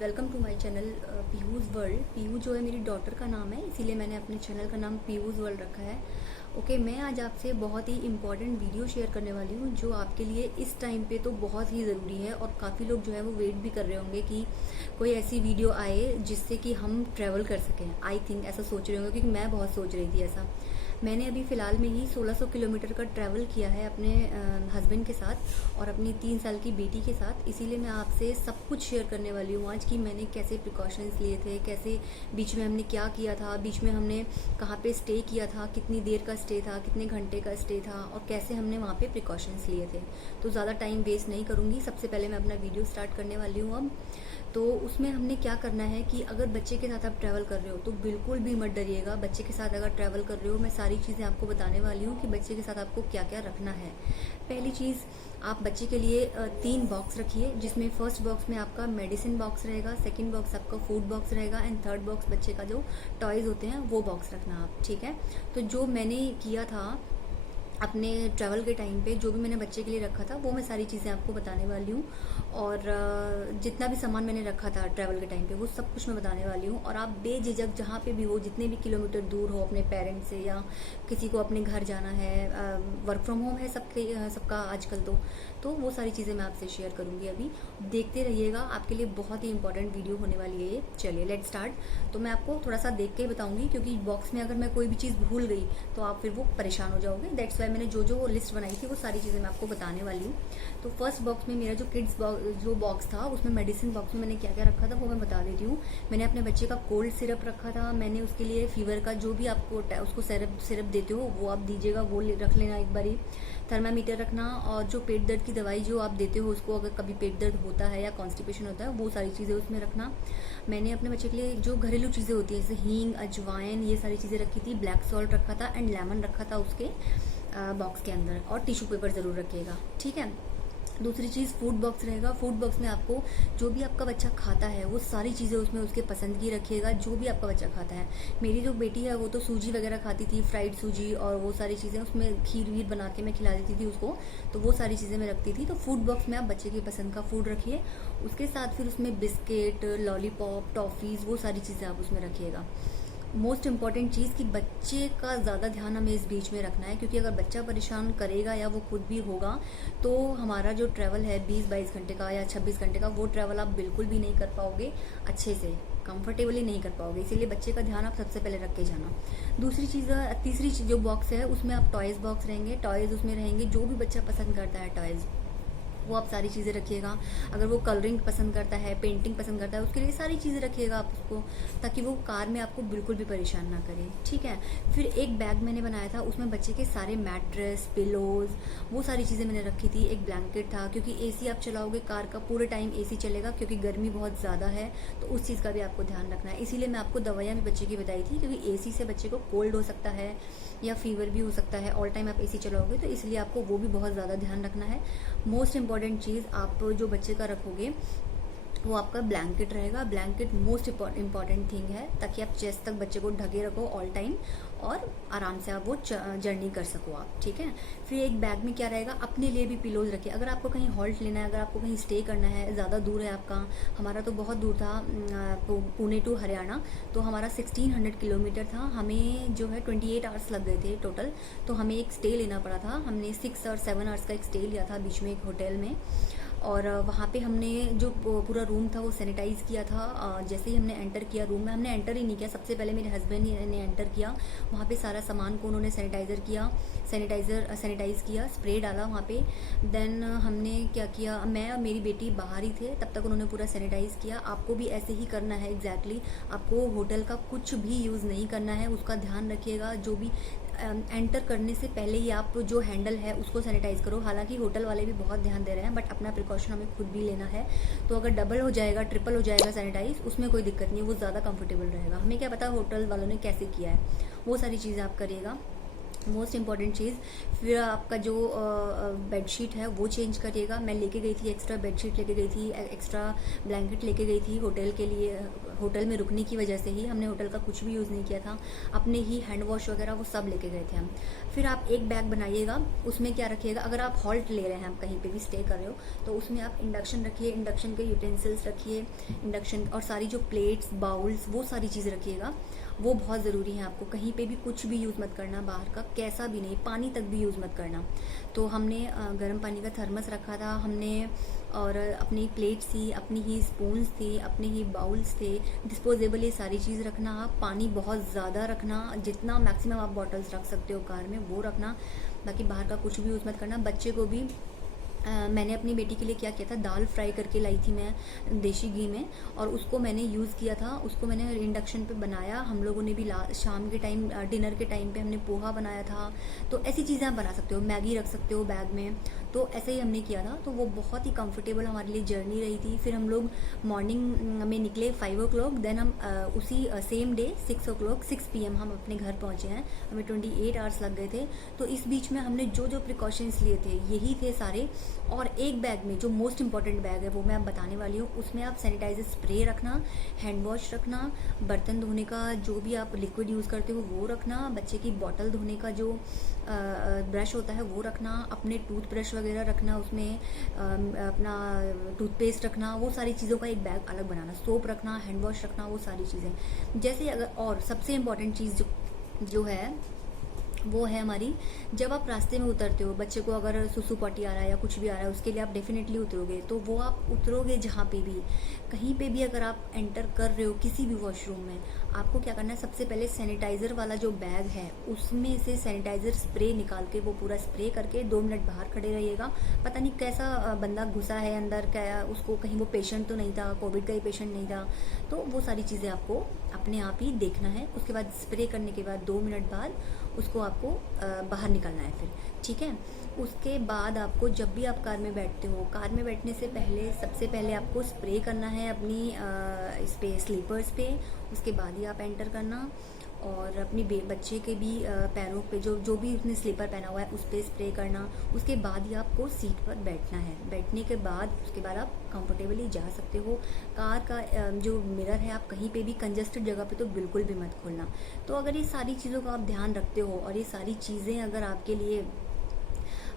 Welcome to my channel Piyu's world. Piyu जो है मेरी डॉटर का नाम है, इसीलिए मैंने अपने चैनल का नाम पीयूज़ वर्ल्ड रखा है। ओके, मैं आज आपसे बहुत ही इम्पॉर्टेंट वीडियो शेयर करने वाली हूँ जो आपके लिए इस टाइम पे तो बहुत ही ज़रूरी है, और काफ़ी लोग जो है वो वेट भी कर रहे होंगे कि कोई ऐसी वीडियो आए जिससे कि हम ट्रैवल कर सकें। आई थिंक ऐसा सोच रहे होंगे, क्योंकि मैं बहुत सोच रही थी ऐसा। मैंने अभी फ़िलहाल में ही 1600 किलोमीटर का ट्रैवल किया है अपने हस्बैंड के साथ और अपनी 3 साल की बेटी के साथ। इसीलिए मैं आपसे सब कुछ शेयर करने वाली हूँ आज कि मैंने कैसे प्रिकॉशंस लिए थे, कैसे बीच में हमने क्या किया था, बीच में हमने कहाँ पे स्टे किया था, कितनी देर का स्टे था, कितने घंटे का स्टे था, और कैसे हमने वहाँ पे प्रिकॉशंस लिए थे। तो ज़्यादा टाइम वेस्ट नहीं करूँगी, सबसे पहले मैं अपना वीडियो स्टार्ट करने वाली हूँ अब। तो उसमें हमने क्या करना है कि अगर बच्चे के साथ आप ट्रैवल कर रहे हो तो बिल्कुल भी मत डरिएगा। बच्चे के साथ अगर ट्रैवल कर रहे हो, मैं सारी चीज़ें आपको बताने वाली हूँ कि बच्चे के साथ आपको क्या क्या रखना है। पहली चीज़, आप बच्चे के लिए 3 बॉक्स रखिए, जिसमें फर्स्ट बॉक्स में आपका मेडिसिन बॉक्स रहेगा, सेकंड बॉक्स आपका फूड बॉक्स रहेगा, एंड थर्ड बॉक्स बच्चे का जो टॉयज़ होते हैं वो बॉक्स रखना आप, ठीक है। तो जो मैंने किया था अपने ट्रैवल के टाइम पे, जो भी मैंने बच्चे के लिए रखा था वो मैं सारी चीज़ें आपको बताने वाली हूँ। और जितना भी सामान मैंने रखा था ट्रैवल के टाइम पे वो सब कुछ मैं बताने वाली हूँ। और आप बेझिझक जहाँ पे भी हो, जितने भी किलोमीटर दूर हो अपने पेरेंट्स से, या किसी को अपने घर जाना है, वर्क फ्रॉम होम है सबका आजकल तो वो सारी चीज़ें मैं आपसे शेयर करूँगी। अभी देखते रहिएगा, आपके लिए बहुत ही इंपॉर्टेंट वीडियो होने वाली है ये। चलिए लेट स्टार्ट। तो मैं आपको थोड़ा सा देख के बताऊँगी, क्योंकि बॉक्स में अगर मैं कोई भी चीज़ भूल गई तो आप फिर वो परेशान हो जाओगे। दैट्स वाई मैंने जो लिस्ट बनाई थी वो सारी चीज़ें मैं आपको बताने वाली हूँ। तो फर्स्ट बॉक्स में मेरा जो किड्स जो बॉक्स था, उसमें मेडिसिन बॉक्स में मैंने क्या क्या रखा था वो मैं बता देती हूँ। मैंने अपने बच्चे का कोल्ड सिरप रखा था, मैंने उसके लिए फीवर का जो भी आपको उसको सिरप देते हो वो आप दीजिएगा, वो रख लेना एक बारी। थर्मामीटर रखना, और जो पेट दर्द की दवाई जो आप देते हो उसको, अगर कभी पेट दर्द होता है या कॉन्स्टिपेशन होता है, वो सारी चीज़ें उसमें रखना। मैंने अपने बच्चे के लिए जो घरेलू चीज़ें होती है जैसे हींग, अजवाइन, ये सारी चीज़ें रखी थी। ब्लैक सॉल्ट रखा था एंड लेमन रखा था उसके बॉक्स के अंदर, और टिश्यू पेपर ज़रूर रखिएगा, ठीक है। दूसरी चीज़, फूड बॉक्स रहेगा। फूड बॉक्स में आपको जो भी आपका बच्चा खाता है वो सारी चीज़ें उसमें उसके पसंद की रखिएगा, जो भी आपका बच्चा खाता है। मेरी जो बेटी है वो तो सूजी वगैरह खाती थी, फ्राइड सूजी और वो सारी चीज़ें, उसमें खीर वीर बना के मैं खिला देती थी उसको, तो वो सारी चीज़ें मैं रखती थी। तो फूड बॉक्स में आप बच्चे की पसंद का फूड रखिए। उसके साथ फिर उसमें बिस्किट, लॉलीपॉप, टॉफ़ीज़, वो सारी चीज़ें आप उसमें रखिएगा। मोस्ट इम्पॉर्टेंट चीज़ कि बच्चे का ज़्यादा ध्यान हमें इस बीच में रखना है, क्योंकि अगर बच्चा परेशान करेगा या वो खुद भी होगा तो हमारा जो ट्रैवल है 20-22 घंटे का या 26 घंटे का, वो ट्रैवल आप बिल्कुल भी नहीं कर पाओगे अच्छे से, कंफर्टेबली नहीं कर पाओगे। इसीलिए बच्चे का ध्यान आप सबसे पहले रख के जाना। दूसरी चीज़, तीसरी चीज़ जो बॉक्स है उसमें आप टॉयज़ बॉक्स रहेंगे। टॉयज़ उसमें रहेंगे, जो भी बच्चा पसंद करता है टॉयज़ वो आप सारी चीज़ें रखिएगा। अगर वो कलरिंग पसंद करता है, पेंटिंग पसंद करता है, उसके लिए सारी चीज़ें रखिएगा आप उसको, ताकि वो कार में आपको बिल्कुल भी परेशान ना करे, ठीक है। फिर एक बैग मैंने बनाया था, उसमें बच्चे के सारे मैट्रेस, पिलोज, वो सारी चीज़ें मैंने रखी थी। एक ब्लैंकेट था, क्योंकि एसी आप चलाओगे कार का, पूरे टाइम एसी चलेगा, क्योंकि गर्मी बहुत ज़्यादा है, तो उस चीज़ का भी आपको ध्यान रखना है। इसीलिए मैं आपको दवाइयाँ भी बच्चे की बताई थी, क्योंकि एसी से बच्चे को कोल्ड हो सकता है या फीवर भी हो सकता है। ऑल टाइम आप एसी चलाओगे, तो इसलिए आपको वो भी बहुत ज़्यादा ध्यान रखना है। मोस्ट इम्पॉर्टेंट चीज़ आप जो बच्चे का रखोगे वो आपका ब्लैंकेट रहेगा। ब्लैंकेट मोस्ट इम्पॉर्टेंट थिंग है, ताकि आप चेस्ट तक बच्चे को ढके रखो ऑल टाइम, और आराम से आप वो जर्नी कर सको आप, ठीक है। फिर एक बैग में क्या रहेगा, अपने लिए भी पिलोज रखिए। अगर आपको कहीं हॉल्ट लेना है, अगर आपको कहीं स्टे करना है, ज़्यादा दूर है आपका, हमारा तो बहुत दूर था, पुणे टू हरियाणा, तो हमारा 1600 किलोमीटर था। हमें जो है 28 आवर्स लग गए थे टोटल, तो हमें एक स्टे लेना पड़ा था। हमने 6 और 7 आवर्स का एक स्टे लिया था बीच में एक होटल में, और वहाँ पे हमने जो पूरा रूम था वो सैनिटाइज़ किया था। जैसे ही हमने एंटर किया रूम में, हमने एंटर ही नहीं किया, सबसे पहले मेरे हस्बैंड ने एंटर किया। वहाँ पे सारा सामान को उन्होंने सैनिटाइज़ किया, स्प्रे डाला वहाँ पे। देन हमने क्या किया, मैं और मेरी बेटी बाहर ही थे, तब तक उन्होंने पूरा सैनिटाइज़ किया। आपको भी ऐसे ही करना है एग्जैक्टली। आपको होटल का कुछ भी यूज़ नहीं करना है, उसका ध्यान रखिएगा। जो भी एंटर करने से पहले ही आप जो हैंडल है उसको सैनिटाइज़ करो। हालांकि होटल वाले भी बहुत ध्यान दे रहे हैं, बट अपना प्रिकॉशन हमें खुद भी लेना है। तो अगर डबल हो जाएगा, ट्रिपल हो जाएगा सैनिटाइज, उसमें कोई दिक्कत नहीं है, वो ज़्यादा कंफर्टेबल रहेगा। हमें क्या पता होटल वालों ने कैसे किया है, वो सारी चीज़ें आप करिएगा। मोस्ट इम्पॉर्टेंट चीज़, फिर आपका जो बेडशीट है वो चेंज करिएगा। मैं लेके गई थी एक्स्ट्रा बेडशीट, लेके गई थी एक्स्ट्रा ब्लैंकेट लेके गई थी होटल के लिए। होटल में रुकने की वजह से ही हमने होटल का कुछ भी यूज़ नहीं किया था, अपने ही हैंड वॉश वगैरह वो सब लेके गए थे हम। फिर आप एक बैग बनाइएगा, उसमें क्या रखिएगा, अगर आप हॉल्ट ले रहे हैं, आप कहीं पे भी स्टे कर रहे हो, तो उसमें आप इंडक्शन रखिए, इंडक्शन के यूटेंसिल्स रखिए, इंडक्शन और सारी जो प्लेट्स बाउल्स वो सारी चीज़ रखिएगा। वो बहुत ज़रूरी है। आपको कहीं पे भी कुछ भी यूज़ मत करना बाहर का, कैसा भी नहीं, पानी तक भी यूज़ मत करना। तो हमने गर्म पानी का थर्मस रखा था हमने, और अपनी प्लेट्स थी, अपनी ही स्पून्स थी, अपने ही बाउल्स थे, डिस्पोजेबल, ये सारी चीज़ रखना। आप पानी बहुत ज़्यादा रखना, जितना मैक्सिमम आप बॉटल्स रख सकते हो कार में वो रखना। बाकी बाहर का कुछ भी यूज़ मत करना। बच्चे को भी मैंने अपनी बेटी के लिए क्या किया था, दाल फ्राई करके लाई थी मैं देसी घी में, और उसको मैंने यूज़ किया था। उसको मैंने इंडक्शन पे बनाया। हम लोगों ने भी शाम के टाइम डिनर के टाइम पे हमने पोहा बनाया था। तो ऐसी चीज़ें आप बना सकते हो, मैगी रख सकते हो बैग में। तो ऐसे ही हमने किया था, तो वो बहुत ही कंफर्टेबल हमारे लिए जर्नी रही थी। फिर हम लोग मॉर्निंग में निकले 5 o'clock, देन हम उसी सेम डे 6 o'clock 6 PM हम अपने घर पहुँचे हैं। हमें 28 आवर्स लग गए थे। तो इस बीच में हमने जो जो प्रिकॉशंस लिए थे यही थे सारे। और एक बैग में जो मोस्ट इंपॉर्टेंट बैग है वो मैं आप बताने वाली हूँ। उसमें आप सैनिटाइजर स्प्रे रखना, हैंड वॉश रखना, बर्तन धोने का जो भी आप लिक्विड यूज़ करते हो वो रखना, बच्चे की बॉटल धोने का जो ब्रश होता है वो रखना, अपने टूथब्रश वगैरह रखना, उसमें अपना टूथपेस्ट रखना, वो सारी चीज़ों का एक बैग अलग बनाना, सोप रखना, हैंड वॉश रखना, वो सारी चीज़ें। जैसे अगर और सबसे इम्पॉर्टेंट चीज़ जो है वो है हमारी, जब आप रास्ते में उतरते हो, बच्चे को अगर सुसु पॉटी आ रहा है या कुछ भी आ रहा है, उसके लिए आप डेफिनेटली उतरोगे। तो वो आप उतरोगे जहाँ पे भी, कहीं पे भी अगर आप एंटर कर रहे हो किसी भी वॉशरूम में, आपको क्या करना है, सबसे पहले सैनिटाइज़र वाला जो बैग है उसमें से सैनिटाइज़र स्प्रे निकाल के वो पूरा स्प्रे करके 2 मिनट बाहर खड़े रहिएगा। पता नहीं कैसा बंदा घुसा है अंदर, क्या उसको, कहीं वो पेशेंट तो नहीं था, कोविड का ही पेशेंट नहीं था। तो वो सारी चीज़ें आपको अपने आप ही देखना है। उसके बाद स्प्रे करने के बाद 2 मिनट बाद उसको आपको बाहर निकलना है फिर, ठीक है। उसके बाद आपको जब भी आप कार में बैठते हो, कार में बैठने से पहले सबसे पहले आपको स्प्रे करना है अपनी इस पे स्लीपर्स पे। उसके बाद ही आप एंटर करना, और अपनी बच्चे के भी पैरों पे जो भी उसने स्लीपर पहना हुआ है उस पर स्प्रे करना। उसके बाद ही आपको सीट पर बैठना है। बैठने के बाद उसके बाद आप कंफर्टेबली जा सकते हो। कार का जो मिरर है, आप कहीं पे भी कंजस्टेड जगह पे तो बिल्कुल भी मत खोलना। तो अगर ये सारी चीज़ों का आप ध्यान रखते हो, और ये सारी चीज़ें अगर आपके लिए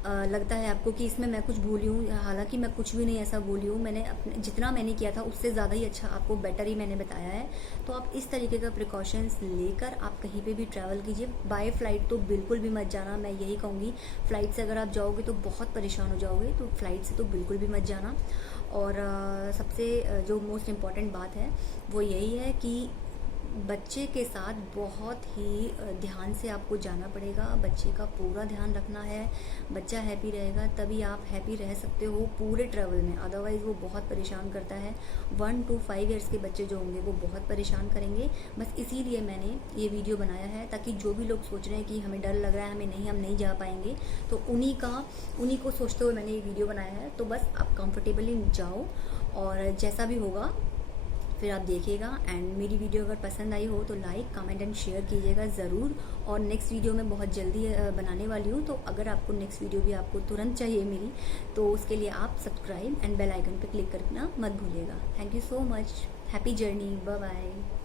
लगता है आपको कि इसमें मैं कुछ भूली हूँ, हालांकि मैं कुछ भी नहीं ऐसा भूली हूँ, मैंने अपने जितना मैंने किया था उससे ज़्यादा ही अच्छा, आपको बेटर ही मैंने बताया है। तो आप इस तरीके का प्रिकॉशंस लेकर आप कहीं पे भी ट्रैवल कीजिए। बाय फ्लाइट तो बिल्कुल भी मत जाना, मैं यही कहूँगी। फ़्लाइट से अगर आप जाओगे तो बहुत परेशान हो जाओगे, तो फ़्लाइट से तो बिल्कुल भी मत जाना। और सबसे जो मोस्ट इम्पॉर्टेंट बात है वो यही है कि बच्चे के साथ बहुत ही ध्यान से आपको जाना पड़ेगा। बच्चे का पूरा ध्यान रखना है। बच्चा हैप्पी रहेगा तभी आप हैप्पी रह सकते हो पूरे ट्रैवल में, अदरवाइज़ वो बहुत परेशान करता है। 1 to 5 ईयर्स के बच्चे जो होंगे वो बहुत परेशान करेंगे। बस इसीलिए मैंने ये वीडियो बनाया है, ताकि जो भी लोग सोच रहे हैं कि हमें डर लग रहा है, हम नहीं जा पाएंगे, तो उन्हीं को सोचते हुए मैंने ये वीडियो बनाया है। तो बस आप कंफर्टेबली जाओ, और जैसा भी होगा फिर आप देखिएगा। एंड मेरी वीडियो अगर पसंद आई हो तो लाइक, कमेंट एंड शेयर कीजिएगा ज़रूर। और नेक्स्ट वीडियो मैं बहुत जल्दी बनाने वाली हूँ, तो अगर आपको नेक्स्ट वीडियो भी आपको तुरंत चाहिए मेरी, तो उसके लिए आप सब्सक्राइब एंड बेल आइकन पर क्लिक करना मत भूलिएगा। Thank you so much, happy journey, bye bye.